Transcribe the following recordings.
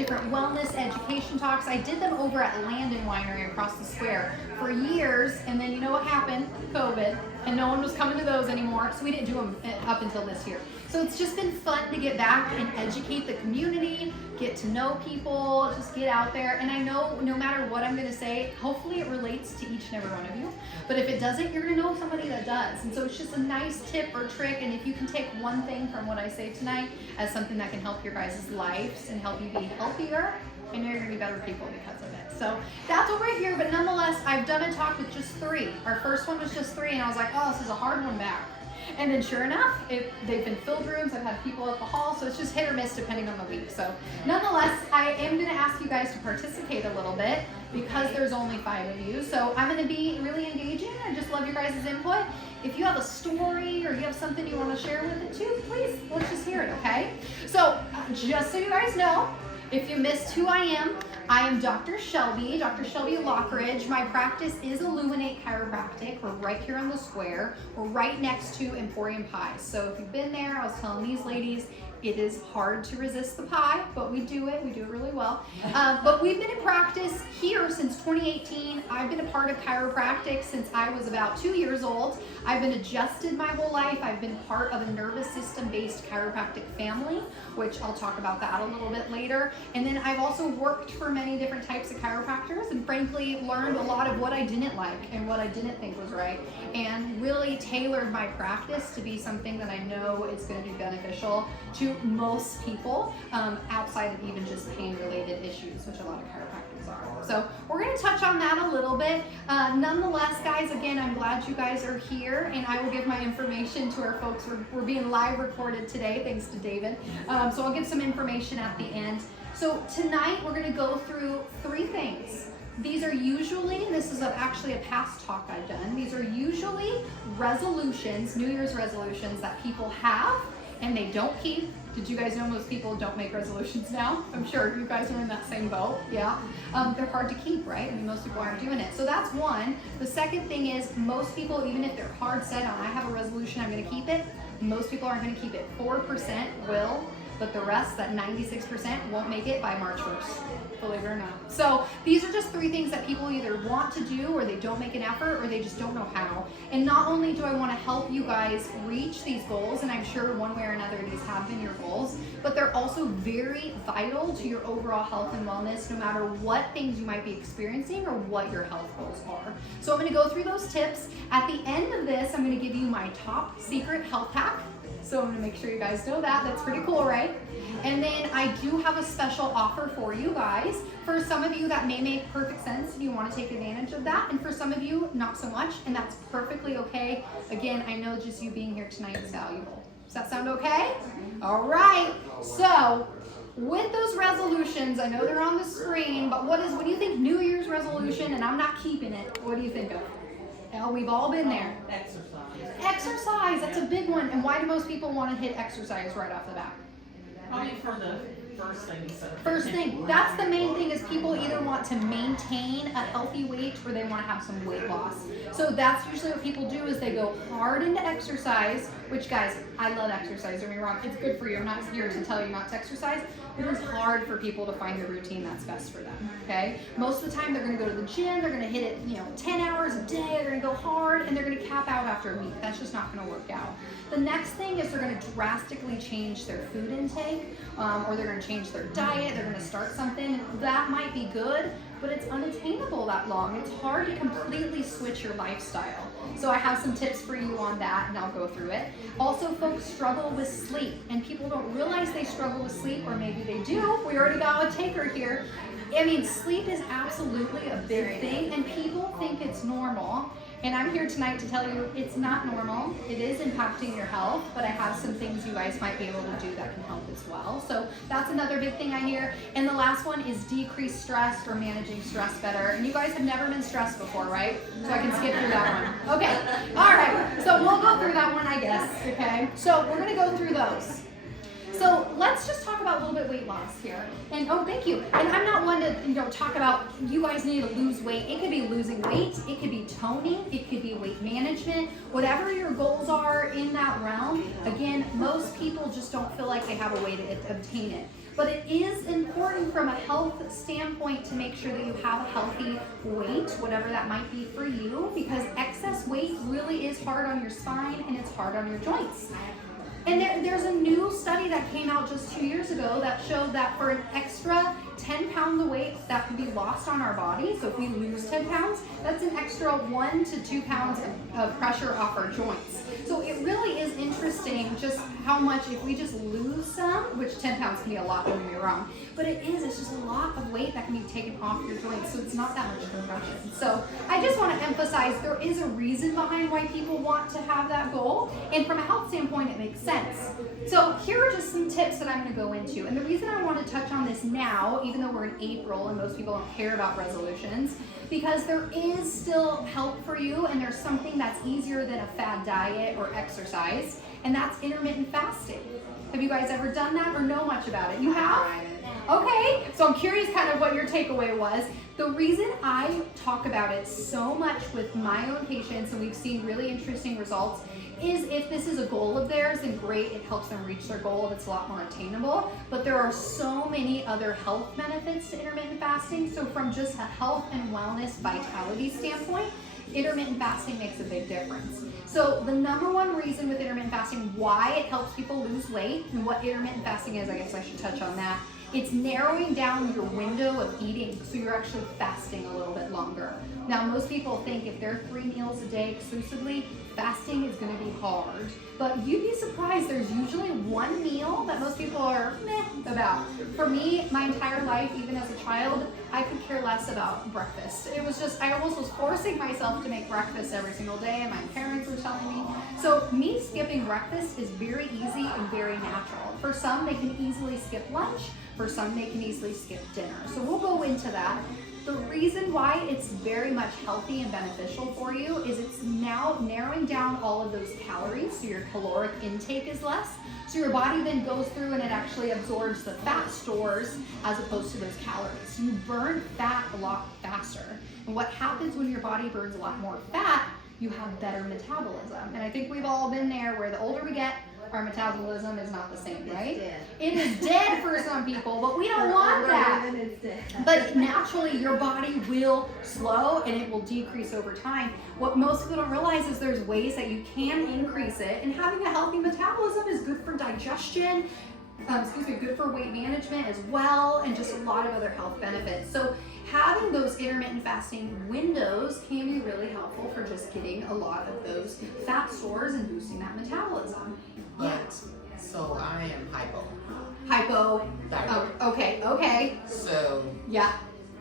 different wellness education talks. I did them over at Landon Winery across the square for years, and then you know what happened? COVID, and no one was coming to those anymore, so we didn't do them up until this year. So it's just been fun to get back and educate the community, get to know people, just get out there. And I know no matter what I'm gonna say, hopefully it relates to each and every one of you. But if it doesn't, you're gonna know somebody that does. And so it's just a nice tip or trick. And if you can take one thing from what I say tonight as something that can help your guys' lives and help you be healthier, I know you're gonna be better people because of it. So that's what we're here, but nonetheless, I've done a talk with just 3. Our first one was just 3, and I was like, oh, this is a hard one back. And then sure enough, they've been filled rooms. I've had people at the hall, so it's just hit or miss depending on the week. So nonetheless, I am gonna ask you guys to participate a little bit because there's only 5 of you. So I'm gonna be really engaging. I just love your guys' input. If you have a story or you have something you wanna share with it too, please, let's just hear it, okay? So just so you guys know, if you missed who I am Dr. Shelby Lockridge. My practice is Illuminate Chiropractic. We're right here on the square. We're right next to Emporium Pies. So if you've been there, I was telling these ladies, it is hard to resist the pie, but we do it really well. But we've been in practice here since 2018. I've been a part of chiropractic since I was about 2 years old. I've been adjusted my whole life. I've been part of a nervous system based chiropractic family, which I'll talk about that a little bit later. And then I've also worked for many different types of chiropractors and frankly learned a lot of what I didn't like and what I didn't think was right, and really tailored my practice to be something that I know is going to be beneficial to most people outside of even just pain related issues, which a lot of chiropractors are. So we're going to touch on that a little bit. Nonetheless, guys, again, I'm glad you guys are here, and I will give my information to our folks. We're being live recorded today, thanks to David. So I'll give some information at the end. So tonight we're going to go through 3 things. These are usually, and this is actually a past talk I've done, these are usually resolutions, New Year's resolutions that people have and they don't keep. Did you guys know most people don't make resolutions now? I'm sure you guys are in that same boat, yeah. They're hard to keep, right? I mean, most people aren't doing it. So that's one. The second thing is most people, even if they're hard set on, I have a resolution, I'm gonna keep it, most people aren't gonna keep it. 4% will, but the rest, that 96%, won't make it by March 1st. Believe it or not. So these are just 3 things that people either want to do or they don't make an effort or they just don't know how. And not only do I want to help you guys reach these goals, and I'm sure one way or another these have been your goals, but they're also very vital to your overall health and wellness no matter what things you might be experiencing or what your health goals are. So I'm going to go through those tips. At the end of this, I'm going to give you my top secret health hack. So I'm gonna make sure you guys know that. That's pretty cool, right? And then I do have a special offer for you guys. For some of you that may make perfect sense and you wanna take advantage of that. And for some of you, not so much, and that's perfectly okay. Again, I know just you being here tonight is valuable. Does that sound okay? All right, so with those resolutions, I know they're on the screen, but what do you think New Year's resolution, and I'm not keeping it, what do you think of? Well, we've all been there. Exercise, that's a big one. And why do most people want to hit exercise right off the bat? Probably for the first thing you said. First thing, that's the main thing, is people either want to maintain a healthy weight or they want to have some weight loss. So that's usually what people do, is they go hard into exercise, which guys, I love exercise, don't get me wrong, it's good for you. I'm not here to tell you not to exercise. It is hard for people to find the routine that's best for them, okay? Most of the time they're gonna go to the gym, they're gonna hit it 10 hours a day, they're gonna go hard, and they're gonna cap out after a week. That's just not gonna work out. The next thing is they're gonna drastically change their food intake, or they're gonna change their diet, they're gonna start something. That might be good, but it's unattainable that long. It's hard to completely switch your lifestyle. So I have some tips for you on that, and I'll go through it. Also, folks struggle with sleep, and people don't realize they struggle with sleep, or maybe they do. We already got a taker here. I mean, sleep is absolutely a big thing, and people think it's normal. And I'm here tonight to tell you it's not normal. It is impacting your health, but I have some things you guys might be able to do that can help as well. So that's another big thing I hear. And the last one is decrease stress, or managing stress better. And you guys have never been stressed before, right? So I can skip through that one. Okay, all right. So we'll go through that one, I guess, okay? So we're gonna go through those. So let's just talk about a little bit weight loss here. And oh, thank you. And I'm not one to talk about you guys need to lose weight. It could be losing weight, it could be toning, it could be weight management, whatever your goals are in that realm. Again, most people just don't feel like they have a way to obtain it. But it is important from a health standpoint to make sure that you have a healthy weight, whatever that might be for you, because excess weight really is hard on your spine and it's hard on your joints. And there's a new study that came out just 2 years ago that showed that for an extra 10 pounds of weight that can be lost on our body, so if we lose 10 pounds, that's an extra 1 to 2 pounds of pressure off our joints. So it really is interesting just how much, if we just lose some, which 10 pounds can be a lot, don't get me wrong, but it's just a lot of weight that can be taken off your joints, so it's not that much compression. So I just want to emphasize there is a reason behind why people want to have that goal, and from a health standpoint, it makes sense. So here are just some tips that I'm going to go into, and the reason I want to touch on this now, even though we're in April and most people don't care about resolutions, because there is still help for you, and there's something that's easier than a fad diet or exercise, and that's intermittent fasting. Have you guys ever done that or know much about it? You have? Okay, so I'm curious kind of what your takeaway was. The reason I talk about it so much with my own patients, and we've seen really interesting results, is if this is a goal of theirs, then great, it helps them reach their goal and it's a lot more attainable. But there are so many other health benefits to intermittent fasting. So from just a health and wellness vitality standpoint, intermittent fasting makes a big difference. So the number one reason with intermittent fasting, why it helps people lose weight, and what intermittent fasting is, I guess I should touch on that. It's narrowing down your window of eating, so you're actually fasting a little bit longer. Now, most people think if they're 3 meals a day exclusively, fasting is going to be hard. But you'd be surprised, there's usually one meal that most people are meh about. For me, my entire life, even as a child, I could care less about breakfast. It was just, I almost was forcing myself to make breakfast every single day, and my parents were telling me. So me skipping breakfast is very easy and very natural. For some, they can easily skip lunch. For some, they can easily skip dinner. So we'll go into that. The reason why it's very much healthy and beneficial for you is it's now narrowing down all of those calories, so your caloric intake is less. So your body then goes through and it actually absorbs the fat stores as opposed to those calories. So you burn fat a lot faster. And what happens when your body burns a lot more fat, you have better metabolism. And I think we've all been there where the older we get, our metabolism is not the same, right? It is dead for some people, but we don't want that. But naturally, your body will slow and it will decrease over time. What most people don't realize is there's ways that you can increase it, and having a healthy metabolism is good for digestion, good for weight management as well, and just a lot of other health benefits. So having those intermittent fasting windows can be really helpful for just getting a lot of those fat stores and boosting that metabolism. But, so I am hypo. Hypo. Oh, okay. So. Yeah.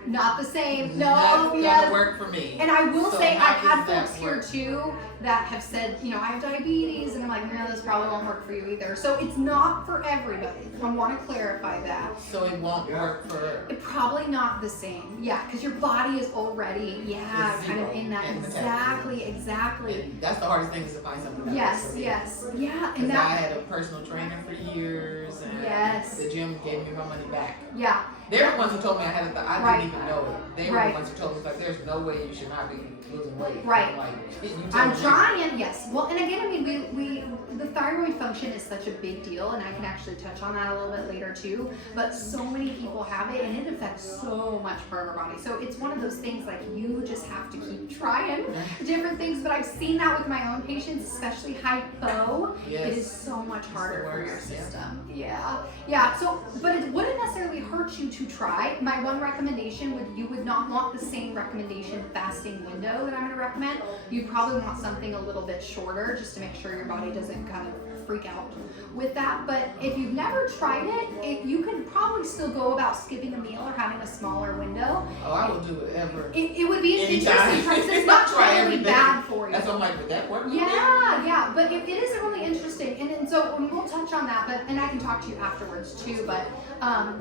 Not the same. No, That yes. doesn't work for me. And I will say, I've had does folks that here work? too that have said, you know, I have diabetes, and I'm like, no, this probably won't work for you either. So it's not for everybody. I want to clarify that. So it won't work for. It probably not the same. Yeah, because your body is already, It's kind of zero in that. in Exactly. And that's the hardest thing, is to find something that Yes, works for me. yes. Yeah, and Because I that. had a personal trainer for years, and Yes. the gym gave me my money back. Yeah. They're the ones who told me I had it. I Right. didn't even know it. They were Right. the ones who told me, like, there's no way you should not be losing weight. Right. I'm like, you I'm told me. trying, yes. Well, and again, I mean, we the thyroid function is such a big deal, and I can actually touch on that a little bit later too. But so many people have it, and it affects so much part of our body. So it's one of those things, like, you just have to keep trying different things. But I've seen that with my own patients, especially hypo. Yes. It is so much harder the for your worst, yeah. system. Yeah. So, but it wouldn't necessarily hurt you to try. My one recommendation would, you would not want the same recommendation fasting window that I'm going to recommend. You'd probably want something a little bit shorter, just to make sure your body doesn't kind of freak out with that. But if you've never tried it, you can probably still go about skipping a meal or having a smaller window. Oh, I will do whatever. It would be Anytime. interesting because it's not Try totally everything. bad for you. That's what I'm like, would that work? for me? Yeah, but it is really interesting, and so we'll touch on that, and I can talk to you afterwards too, but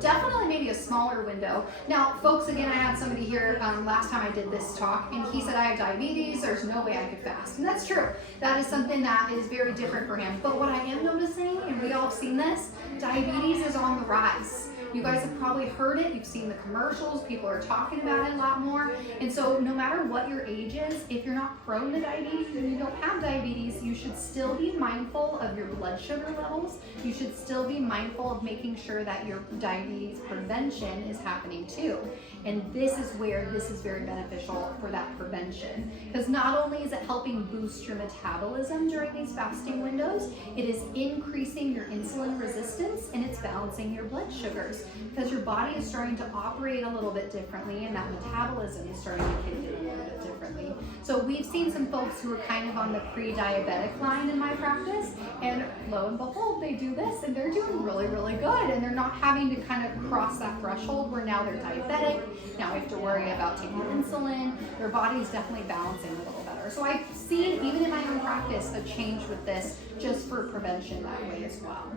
definitely maybe a smaller window. Now, folks, again, I had somebody here last time I did this talk, and he said, I have diabetes, there's no way I could fast, and that's true. That is something that is very different for him, but what I am noticing, and we all have seen this, diabetes is on the rise. You guys have probably heard it. You've seen the commercials. People are talking about it a lot more. And so no matter what your age is, if you're not prone to diabetes and you don't have diabetes, you should still be mindful of your blood sugar levels. You should still be mindful of making sure that your diabetes prevention is happening too. And this is where this is very beneficial for that prevention. Because not only is it helping boost your metabolism during these fasting windows, it is increasing your insulin resistance and it's balancing your blood sugars. Because your body is starting to operate a little bit differently and that metabolism is starting to kick in a little bit differently. So we've seen some folks who are kind of on the pre-diabetic line in my practice, and lo and behold, they do this and they're doing really, really good. And they're not having to kind of cross that threshold where now they're diabetic. Now we have to worry about taking insulin. Their body's definitely balancing a little better. So I've seen, even in my own practice, a change with this just for prevention that way as well.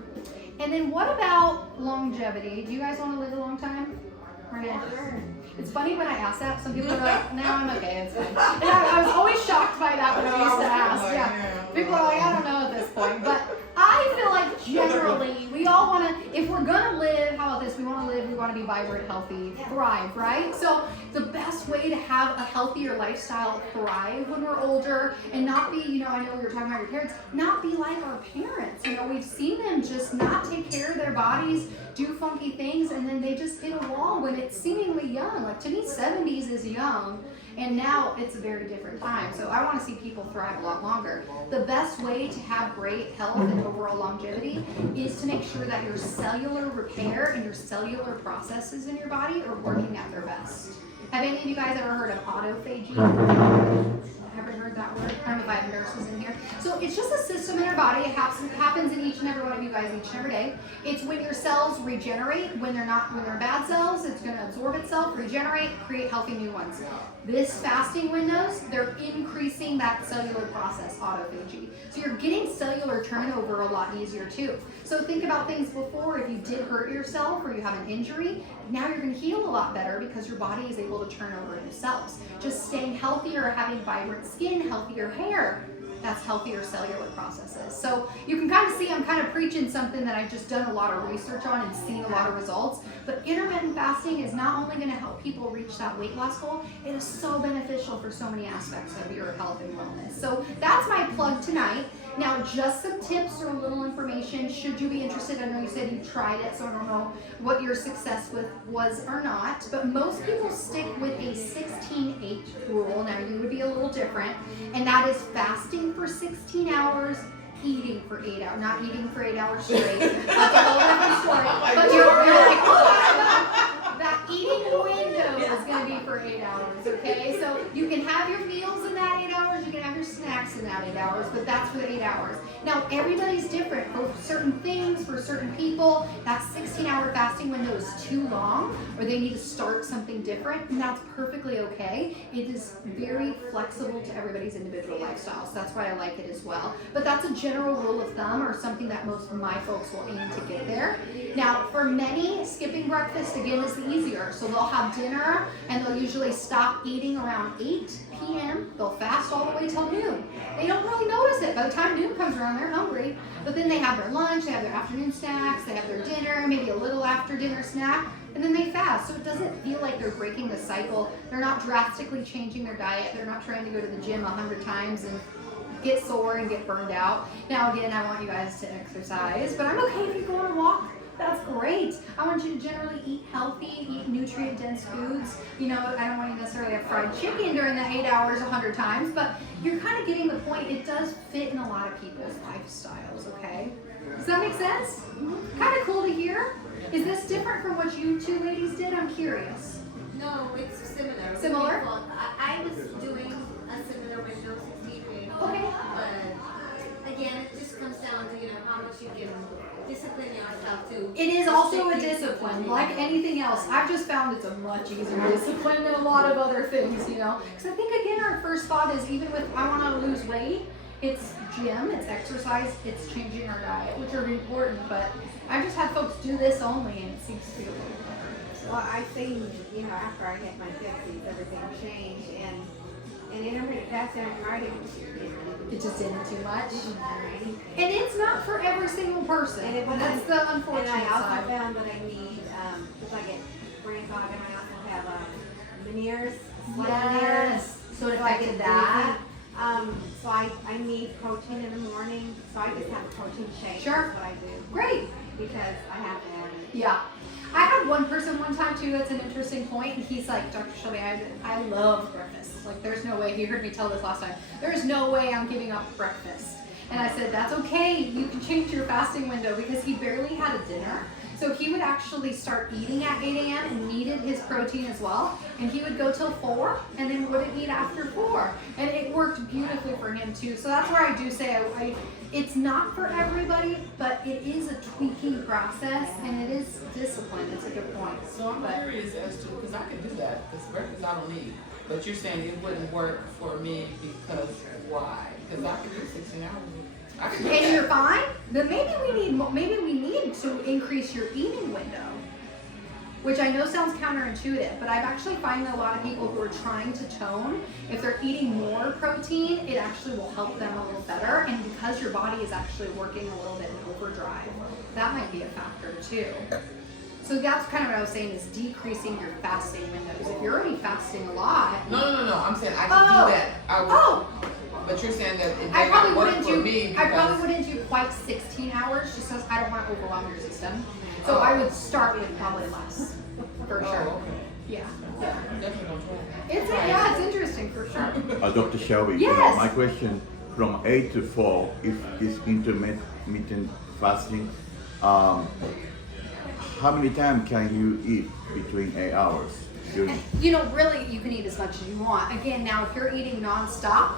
And then what about longevity? Do you guys want to live a long time? Or not? It's funny when I ask that, some people are like, no, I'm okay, it's fine. And I was always shocked by that when I used to ask. Yeah. People are like, I don't know at this point. But I feel like generally, we all want to, if we're going to live, how about this? We want to live, we want to be vibrant, healthy, thrive, right? So the best way to have a healthier lifestyle, thrive when we're older, and not be, you know, I know we were talking about your parents, not be like our parents. You know, we've seen them just not take care of their bodies, do funky things, and then they just hit a wall when it's seemingly young. Like to me, 70s is young, and now it's a very different time. So I want to see people thrive a lot longer. The best way to have great health and overall longevity is to make sure that your cellular repair and your cellular processes in your body are working at their best. Have any of you guys ever heard of autophagy? Ever heard that word? I don't know if I have nurses in here. So it's just a system in our body. It happens in each and every one of you guys each and every day. It's when your cells regenerate. When they're bad cells, it's going to absorb itself, regenerate, create healthy new ones. This fasting windows, they're increasing that cellular process, autophagy. So you're getting cellular turnover a lot easier too. So think about things before. If you did hurt yourself or you have an injury, now you're going to heal a lot better because your body is able to turn over new cells. Just staying healthier, having vibrant skin, healthier hair, that's healthier cellular processes. So you can kind of see I'm kind of preaching something that I've just done a lot of research on and seen a lot of results. But intermittent fasting is not only going to help people reach that weight loss goal, it is so beneficial for so many aspects of your health and wellness. So that's my plug tonight. Now, just some tips or a little information should you be interested. I know you said you tried it, so I don't know what your success with was or not, but most people stick with a 16-8 rule. Now, you would be a little different, and that is fasting for 16 hours, eating for 8 hours, not eating for 8 hours straight. That's a whole different story. But you're like, oh, that eating window is going to be for 8 hours, okay? So you can have your meals in that 8 hours, you can have your snacks in that 8 hours, but that's for 8 hours. Now, everybody's different. For certain things, for certain people, that 16-hour fasting window is too long, or they need to start something different, and that's perfectly okay. It is very flexible to everybody's individual lifestyle, so that's why I like it as well. But that's a general rule of thumb, or something that most of my folks will aim to get there. Now, for many, skipping breakfast, again, is the easier. So they'll have dinner, and they'll usually stop eating around 8 p.m. They'll fast all the way till noon. They don't really notice it. By the time noon comes around, they're hungry. But then they have their lunch, they have their afternoon snacks, they have their dinner, maybe a little after dinner snack, and then they fast. So it doesn't feel like they're breaking the cycle. They're not drastically changing their diet. They're not trying to go to the gym 100 times and get sore and get burned out. Now, again, I want you guys to exercise, but I'm okay if you go on a walk. That's great. I want you to generally eat healthy, eat nutrient-dense foods. You know, I don't want you to necessarily have fried chicken during the 8 hours 100 times, but you're kind of getting the point. It does fit in a lot of people's lifestyles, okay? Does that make sense? Kind of cool to hear. Is this different from what you two ladies did? I'm curious. No, it's similar. Similar? I was doing a similar window 16 days. Okay. But again, it just comes down to, how much you can discipline yourself to. It is also a discipline, like anything else. I've just found it's a much easier discipline than a lot of other things, Because I think, again, our first thought is, even with I want to lose weight, it's gym, it's exercise, it's changing our diet, which are important. But I've just had folks do this only, and it seems to be a little better. Well, I seen, after I hit my 50s, everything changed, and intermittent fasting, I tried it. It just didn't too much. And And it's not for every single person. That's the unfortunate I also side. found that I need because I get brain fog and I also have veneers. slight Yes. So it affected that. So I need protein in the morning, so I just have a protein shake. Sure. That's what I do. Great. Because I have to have it. Yeah. I had one person one time too, that's an interesting point, and he's like, Dr. Shelby, I love breakfast. Like, there's no way, he heard me tell this last time, there's no way I'm giving up breakfast. And I said, that's okay, you can change your fasting window, because he barely had a dinner. So he would actually start eating at 8 a.m. and needed his protein as well. And he would go till 4 and then wouldn't eat after 4. And it worked beautifully for him too. So that's where I do say it's not for everybody, but it is a tweaking process and it is discipline. It's a good point. So I'm curious as to, because I can do that, because breakfast I don't need. But you're saying it wouldn't work for me because why? Because I can do 16 hours. I can do And that. you're fine, then maybe we need to increase your eating window, which I know sounds counterintuitive, but I've actually found that a lot of people who are trying to tone, if they're eating more protein, it actually will help them a little better. And because your body is actually working a little bit in overdrive, that might be a factor too. So that's kind of what I was saying, is decreasing your fasting windows. If you're already fasting a lot. No. I'm saying I can do that. I would, but you're saying that it I did probably not work wouldn't for do. me I because probably wouldn't do quite 16 hours, just because I don't want to overwhelm your system. So I would start with probably less, for sure. okay. Yeah. Definitely don't try. It's interesting for sure. Dr. Shelby, Yes. my question, from 8 to 4, if it's intermittent fasting, how many times can you eat between 8 hours? You know, really, you can eat as much as you want. Again, now if you're eating nonstop,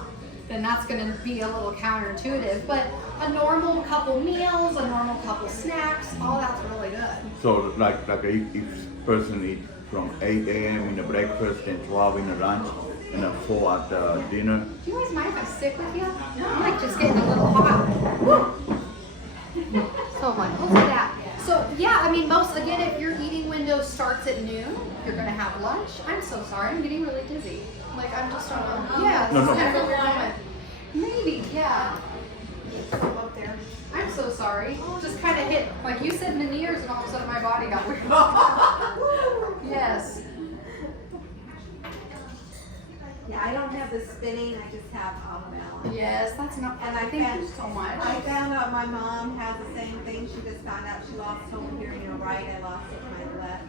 then that's going to be a little counterintuitive. But a normal couple meals, a normal couple snacks, all that's really good. So like if person eat from 8 a.m. in the breakfast and 12 in the lunch and 4 at dinner. Do you guys mind if I sit with you? I'm like just getting a little hot. Woo! So I'm like, look at that. So yeah, I mean, again, if your eating window starts at noon, you're gonna have lunch. I'm so sorry, I'm getting really dizzy. Like I'm just on yeah, this No. is kind of a weird moment. Maybe, yeah. Up there. I'm so sorry. Just kind of hit, like you said, veneers, and all of a sudden my body got weird. Yes. Yeah, I don't have the spinning, I just have off balance. Yes, that's not. And I thank found, you so much. I found out my mom has the same thing. She just found out she lost total hearing in her right. I lost it in my left.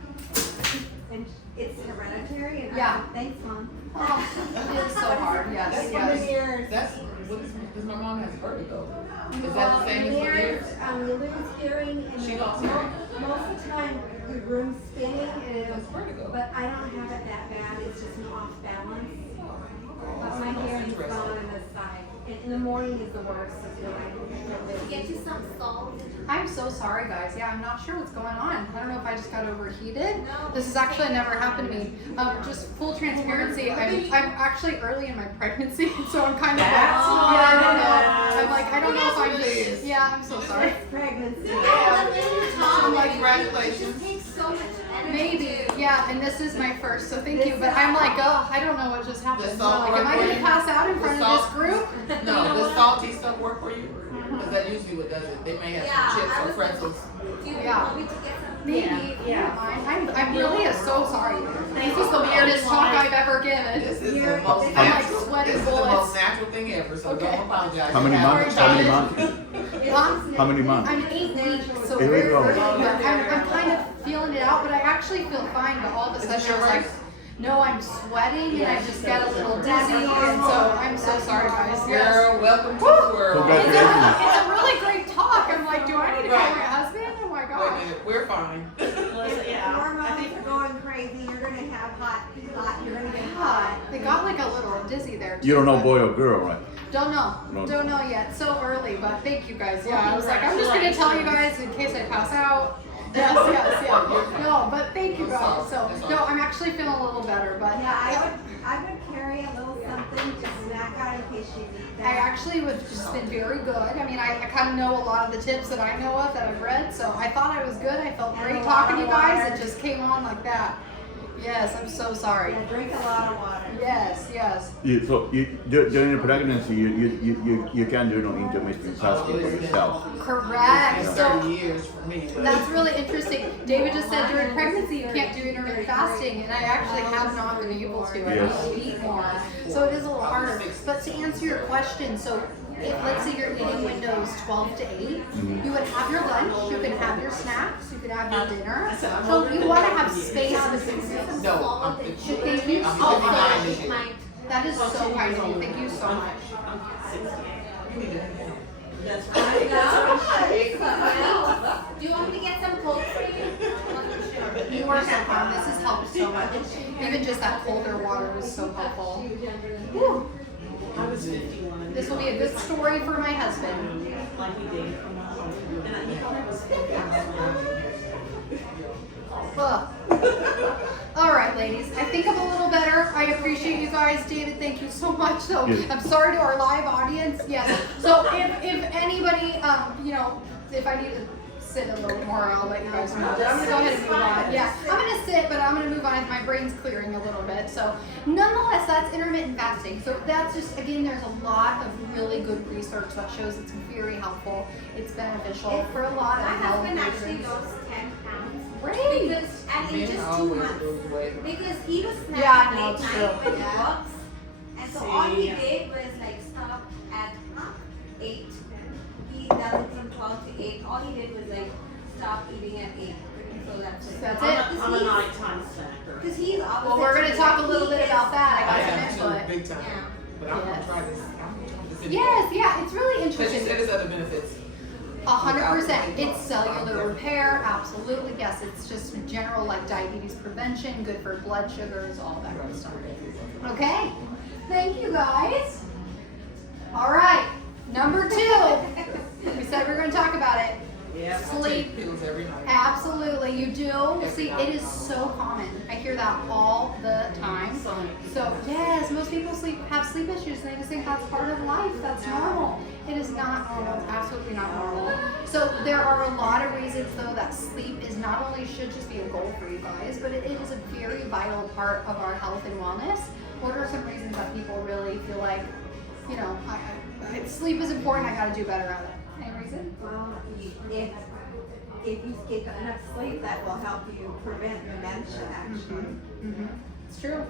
And it's hereditary. And Yeah. I said, thanks, Mom. Oh, it is so hard. Yes, That's yes. Years. That's what is because my mom has vertigo. Is that the same as veneers? You lose hearing. And She lost hearing. Most of the time, your room's spinning. And That's vertigo. but I don't have it that bad. It's just an off balance. But my hearing's interesting. gone on this side. In the morning is the worst. Is when I Get you some salt. I'm so sorry, guys. Yeah, I'm not sure what's going on. I don't know if I just got overheated. No. This has actually never happened to me. Just full transparency, I'm actually early in my pregnancy, so I'm kind of like, yeah, I don't know. I'm like, I don't know if I'm just, yeah, I'm so sorry. pregnancy. I'm like, Congratulations. It just takes so much energy. maybe, yeah, and this is my first, so thank you. But I'm like, oh, I don't know what just happened. Does So salt like, am I work for gonna you? pass out in front of Does this group? No, does salty stuff work for you? Because that usually what does it. They may have Yeah, some chips I or was pretzels. Do you Yeah. want me to get some? Maybe, Yeah. I'm really so sorry. This is the weirdest talk I've ever given. This is the You're- most I'm like natural. sweating This is the bullets. most natural thing ever. So Okay. don't apologize. How many You have months? a How many child. months? Huh? How many months? I'm 8 weeks, so Here we very go. early, but I'm kind of feeling it out, but I actually feel fine, but all of a Is sudden this I was your like, race? no, I'm sweating and I just got a little dizzy, and so I'm so sorry, guys. Yes. Girl, welcome to the world. It's Congratulations. a really great talk. I'm like, do I need to call Right. my husband? Oh my Wait a gosh. minute, we're fine. Hormones are going crazy. You're gonna have hot. You're gonna get hot. They got like a little dizzy there. You don't know too, boy or girl, right? but Don't know. No. Don't know yet. So early, but thank you guys. Yeah, I was like, I'm just gonna tell you guys in case I pass out. Yes, yeah. No, but thank you guys. So no, I'm actually feeling a little better, but Yeah, I would carry a little something to snack out in case you need that. I actually have just been very good. I mean, I kind of know a lot of the tips that I know of that I've read, so I thought I was good. I felt And great a talking to lot you of guys. water. It just came on like that. Yes, I'm so sorry. Yeah, drink a lot of water. Yes, yes. During the pregnancy, you can do no intermittent fasting for yourself. Correct. It's So 30 years for me. But that's really interesting. David just said during pregnancy you can't do intermittent fasting, and I actually have not been able to. I Yes. need to eat more, so it is a little harder. But to answer your question, so if let's say your eating window is 12 to 8, you would have your lunch, you can have your snacks, you can have your dinner. So you want to have space between. no, I'm Thank you so 59 much. this year. That is so kind of you. Thank you so much. That's Do you want me to get some coke for you? You are so kind. This has helped so much. Even just that colder water was so helpful. Whew. I was 51. This will be a good story for my husband. Like he dated from my home. And he thought I was 51. Ugh. All right, ladies. I think I'm a little better. I appreciate you guys, David. Thank you so much. So Yes. I'm sorry to our live audience. Yes. So if anybody, if I need to sit a little more, I'll let you guys know. But I'm gonna go ahead and move on. Yeah, I'm gonna sit, but I'm gonna move on. My brain's clearing a little bit. So nonetheless, that's intermittent fasting. So that's just, again, there's a lot of really good research that shows it's very helpful. It's beneficial for a lot My of health husband actually reasons. lost 10 pounds. Great. Because, and in Men just 2 always months. lose weight. Because he was snapping Yeah, I know, late it's night true. when he Yeah. works. And so all he did was like stop at 8. He does it from 12 to 8. All he did was like stop eating at 8. So that's it. That's I'm it. a nighttime snacker. Because he's opposite. Well, we're going to talk a He little bit is- about that. I I got have some too, input. big time. Yeah. But I'm Yes. gonna try this. I'm gonna try this. Yes, yeah, it's really Because you said interesting. there's other benefits. 100%. It's cellular repair, absolutely. Yes, it's just general like diabetes prevention, good for blood sugars, all that good stuff. Okay, thank you guys. All right, number 2. We said we were going to talk about it. Yeah. I Sleep. take pills every night. Absolutely, you do. See, it is so common. I hear that all the time. So yes, most people have sleep issues and they just think that's part of life. That's normal. It is not normal. It's absolutely not normal. So there are a lot of reasons though that sleep is not only should just be a goal for you guys, but it is a very vital part of our health and wellness. What are some reasons that people really feel like, sleep is important, I gotta do better at it? Any reason? Well, if you get enough sleep, that will help you prevent dementia, actually. It's true.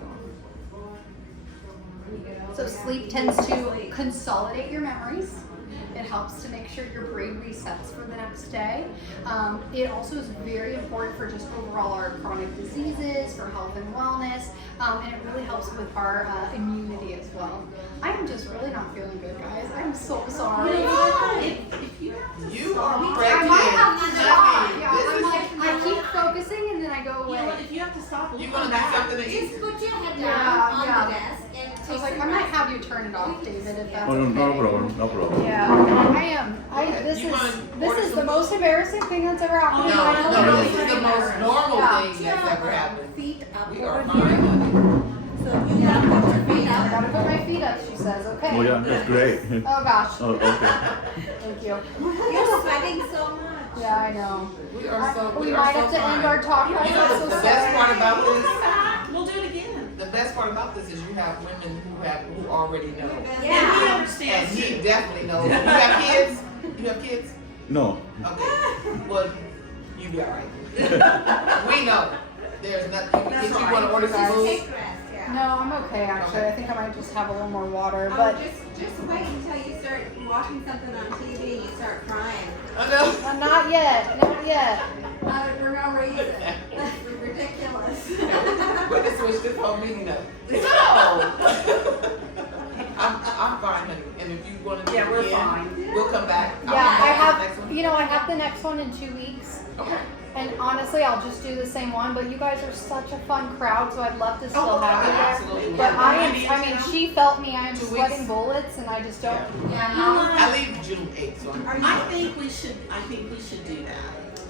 So sleep tends to consolidate your memories. It helps to make sure your brain resets for the next day. It also is very important for just overall our chronic diseases, for health and wellness, and it really helps with our immunity as well. I'm just really not feeling good, guys. I'm so sorry. If you have to You stop- are I pregnant. might have to stop. Jackie, Yeah, this I'm is- like, I keep focusing and then I go You know what, away. if you have to stop, we'll You're come gonna do back. something to eat. Just put your head down Yeah, on yeah. the desk and I take was like, some I might rest. have you turn it off, David, if that's Oh, okay. no problem, no problem. Yeah, I am. This You is wanna this order is the some most embarrassing thing that's ever happened. No, to me. I don't no, really this is the think most ever. normal Yeah. thing that's ever happened. Feet up. We are over fine, here. honey. So you gotta put your feet I up. gotta put my feet up, she says. Okay. Oh yeah, that's great. Oh gosh. Oh, okay. Thank you. You're sweating so much. Yeah, I know. We are so We are might so have to fine. end our talk. You I'm know, so the best sorry. part about this, We'll do it again. the best part about this is you have women who already know. And he Yeah. And understands. he definitely knows. You have kids? You have kids? No. Okay. Well, you be alright. We know. There's nothing. That's If you right. want to order some Just food, take rest, yeah. No, I'm okay actually. I think I might just have a little more water, Oh, but just wait until you start watching something on TV and you start crying. I know. not yet. Not yet. For no reason. That's ridiculous. But this switch this whole meeting up. No. I'm fine, honey. And if you want to do Yeah, it we're again, fine. we'll come back. I'll Yeah, come I back next have. one. You know, I have the next one in 2 weeks. Okay. And honestly, I'll just do the same one. But you guys are such a fun crowd, so I'd love to still Oh, have you there. absolutely. But I Maybe am. I mean, she felt me. I am 2 sweating weeks. bullets, and I just don't. Yeah. I'm not. I leave June 8th, so I'm I think we should do that.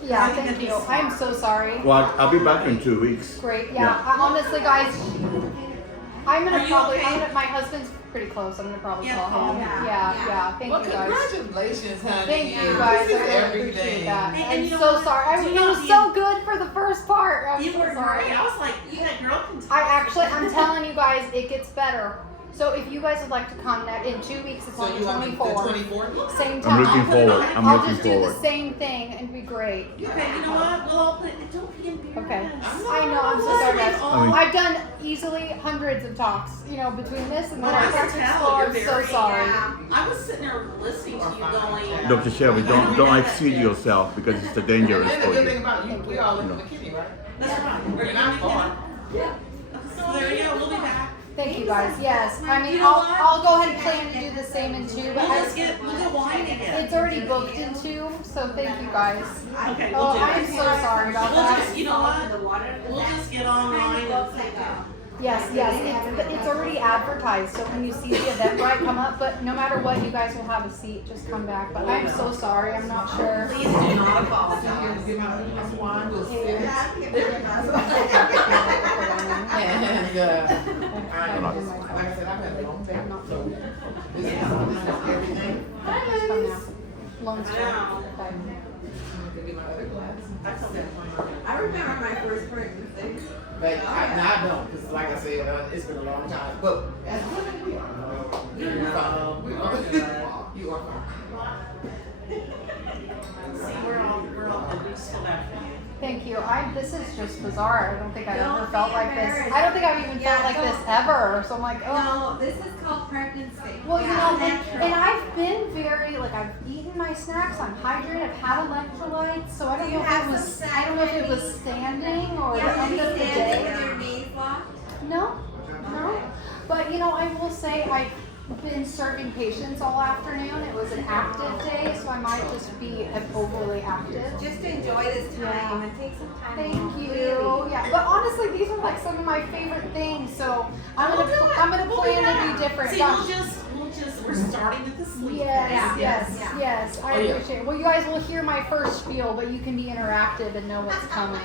Yeah, I think thank that'd be you. I'm smart. so sorry. Well, I'll be back in 2 weeks. Great. Yeah. Yeah. Honestly, guys, I'm Are gonna you probably. okay? My husband's pretty close. I'm gonna probably Yeah, call call him. him. Yeah. Thank Well, you guys. congratulations, honey. Thank you guys. This I is really everything. appreciate that. Hey, and I'm you know so what? sorry. Do It not was be- so good for the first part. I'm You so were sorry. great. I was like, that girl can talk. I'm telling you guys, it gets better. So if you guys would like to connect in 2 weeks, it's So on you want me the 24. 24th? Same time. I'm looking forward. I'm I'll looking just do forward. the same thing and be great. Okay, you know what? We'll all put it. Don't be embarrassed. Okay. I know, I'm so sorry guys. I mean- I've done easily hundreds of talks, you know, between this and the Well, I can Pregnancy tell School. you're I'm so very- sorry. I was sitting there listening to you going. Dr. Shelby, don't exceed yourself because it's dangerous And the for good thing you. about you, we all live in McKinney, right? That's right. Are We're you not gonna far. So there you go. We'll be back. Thank you guys. Yes. I mean, You know what? I'll go ahead and plan to do the same in 2, but We'll go wine again. it's already booked in 2, so thank you guys. Okay, we'll Oh, do I'm it. so sorry about We'll that. just, you know what? We'll just get online and take it. Yes, it's already advertised, so when you see the Eventbrite come up, but no matter what, you guys will have a seat. Just come back. But I'm so sorry. I'm not sure. Please do not I'm apologize. here to give my wine, we'll sit. And, like I said, I've had a long day, so this is everything. Just come now. Lone Star. Wow. Okay. I'm gonna get my other glass. That's okay. I remember my first pregnancy. But I don't, because like I said, it's been a long time. But as women, we are. You're fine. We are. You are fine. See, we're all, we still back for you. Thank you. This is just bizarre. I don't think I've Don't ever be felt like this. embarrassed. I don't think I've even Yeah, felt like this don't. ever. So I'm like, oh. No, this is called pregnancy. Well, you know, Natural. and I've been very like I've eaten my snacks. I'm hydrated. I've had electrolytes. So I don't Do you know if have it was some I don't know if it was standing or the Yeah, end you of the stand day. with your knees locked. No. But you know, I will say I've been serving patients all afternoon. It was an active day, so I might just be overly active. Just enjoy this time Yeah. and take some time Thank off. you. Really. Yeah, but honestly, these are like some of my favorite things. So I'm gonna We'll do plan that. to be different. See, Gosh. we're starting with the sleep. Yes. I Oh, yeah. appreciate it. Well, you guys will hear my first spiel, but you can be interactive and know what's coming.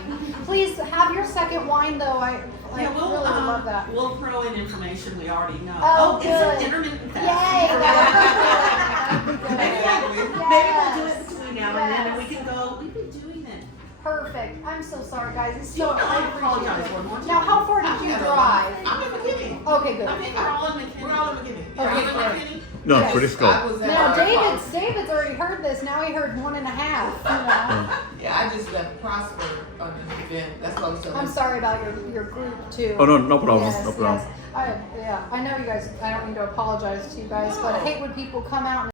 Please have your second wine, though. I Yeah, really would love that. we'll throw in information we already know. Oh, it's good. an intermittent Yay! fasting. That would be good. Maybe we'll do it between now and then, Yes. and we can go. We've been doing it. Perfect. I'm so sorry, guys. It's You so don't I have to apologize appreciate for it. it, won't you? Now, how far did you drive? I'm in McKinney. Okay, good. I think we're all in McKinney. We're all in McKinney. Okay, Are you in great. McKinney? No, Yes. Frisco. I was at Now, our David's already heard this. Now he heard 1.5. You know. Yeah, I just left Prosper on an event. That's what I was telling I'm you. sorry about your group too. Oh, no problem. Yes, No problem. yes. I know you guys. I don't need to apologize to you guys, but I hate when people come out and